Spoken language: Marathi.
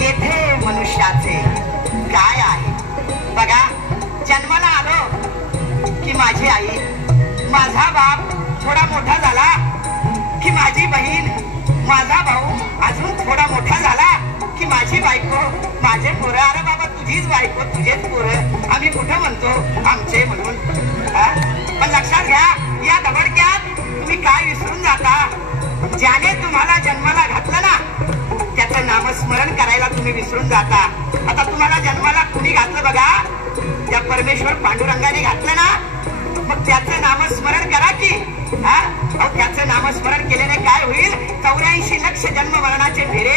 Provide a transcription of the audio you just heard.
येथे मनुष्याचे काय आहे बघा. जन्माला आलो की माझी आई, माझा बाप थोडा मोठा झाला की माझी बहीण, माझा भाऊ अजून थोडा मोठा झाला की माझी बायको, माझे पोरं. अरे बाबा तुझीच बायको, तुझेच पोरं, आम्ही कुठं म्हणतो आमचे म्हणून. पण लक्षात घ्या, या दबडक्यात तुम्ही काय विसरून जाता. ज्याने तुम्हाला जन्माला घातलं ना त्याचं नामस्मरण करायला तुम्ही विसरून जाता. आता तुम्हाला जन्माला कुणी घातलं बघा, त्या परमेश्वर पांडुरंगाने घातलं ना, मग त्याचं नामस्मरण करा की. त्याचं नामस्मरण केल्याने काय होईल, 84 लक्ष जन्म मरणाचे फेरे